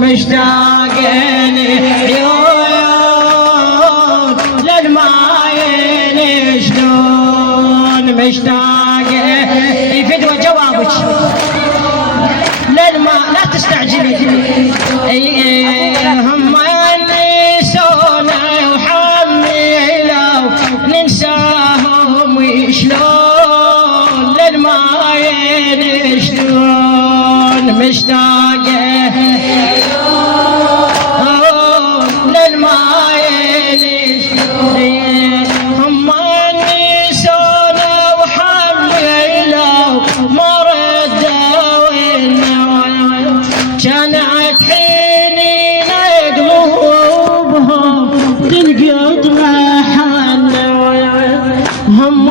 مشتاقين عيون للماين شلون مشتاقين فدوى جوابك للماء لا تستعجلي هم ينسونا وحملوا ننساهم وشلون للماين شلون مشتاقين للماين شلون هم ينسونا وحملوا ما ردوا كانت حينين قلوبهم تنقط محن هم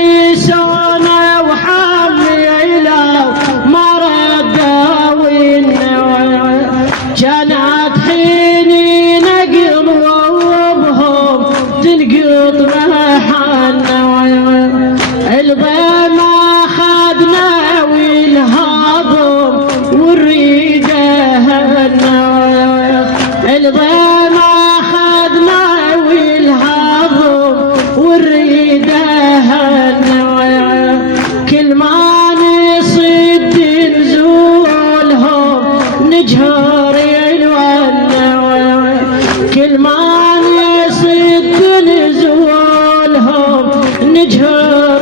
ينسونا وحملوا ما ردوا كانت حينين قلوبهم تنقط محن الضيم اخذنا والهضم والريده الضيم اخذنا والهضم والريده كل ما نصد نزولهم نجهر كل ما نصد نزولهم نجهر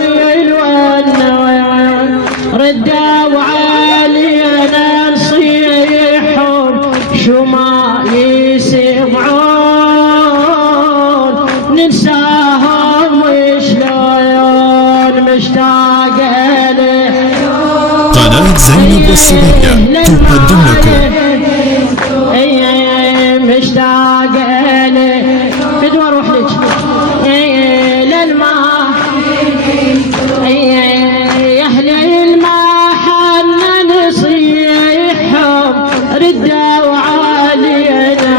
ردوا علينا نصيحهم شو ما يسمعون ننساهم وشلون مشتاقين قناة زينب والصبية تقدم لكم مشتاقين بدو اروح لك للماء يا اهل المحن نصيحهم ردوا علينا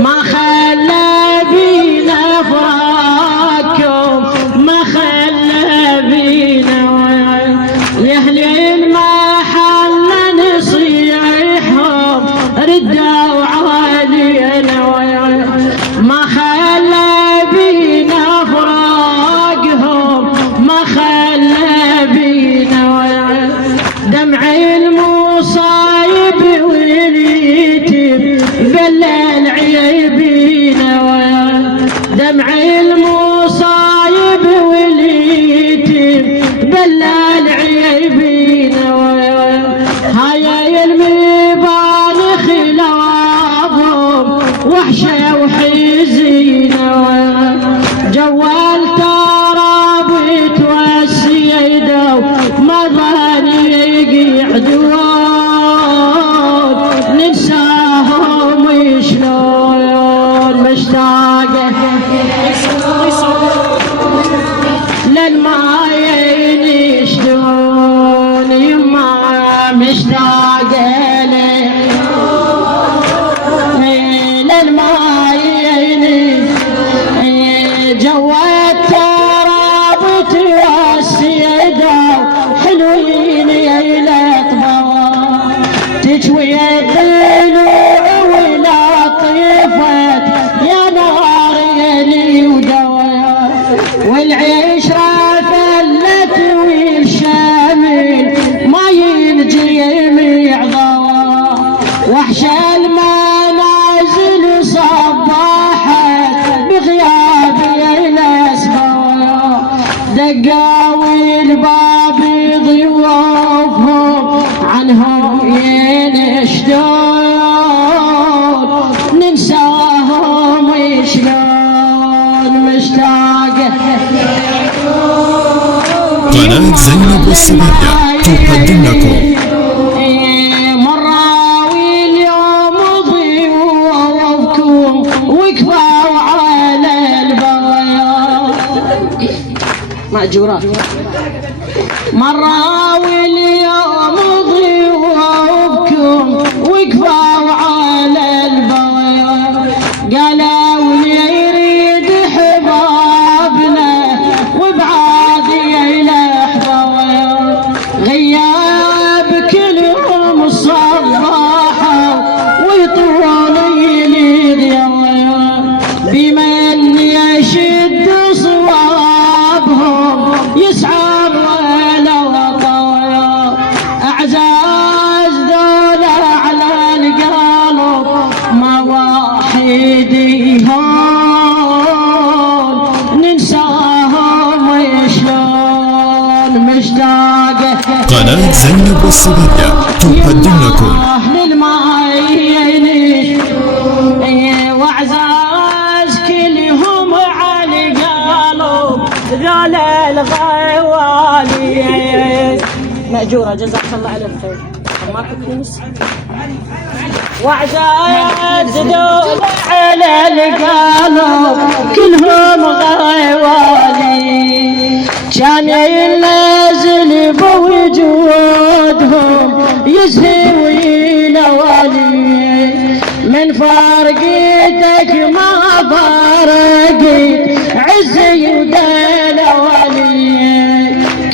ما خلى بينا فراقكم ما خلى بينا يا اهل المحن نصيحهم ردوا علينا ما خلى بينا فراقهم ما خلى بينا دمع المصايب واليتيم بلل عيبينا دمع المصايب واليتيم بلل عيبينا هاي المبان خلافهم وحشه وحزينه جوال ترابط والسيده ما ظل يقعدون ننساهم وشلون مشتاقه للماين شلون يما مشتاقه للماين جوات ترابط والسيده حلوين يا لطفه تجوي الضلوع ولا طيفت يا نار يلي ودوا والعشره فلت والشامل ما ينجي ضوا وحش المنازل صباحت بغياب الاسبوع دقوا الباب ضيوفهم عنهم ينشدون ننساهم وشلون مشتاقه قناة زينب والصبية تقدم لكم مأجورات مرة واليوم ضيوفكم وقفوا على البواب قالوا يريد حبابنا وبعاد يلحظوا غياب كلهم صبا قناة زينب والصبية تقدم لكم واعزاز كلهم على قلب ذول الغوالي. مأجورة جزاك الله على الخير. ماكو فلوس. واعزاز ذول على القلب كلهم غوالي. كان ينزل بوجودهم يزهي لوالي. من فارقتك ما فارقت عزي ودلوالي.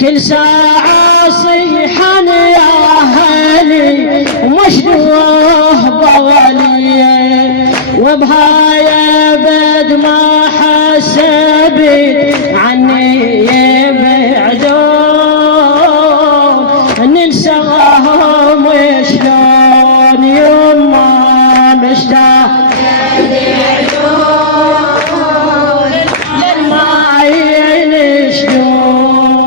كل ساعة صيحن يا أهلي ومشدوه بوالي. وبهاي أبد ما حسبت عني يبعدون. ننساهم وشلون يما مشتاق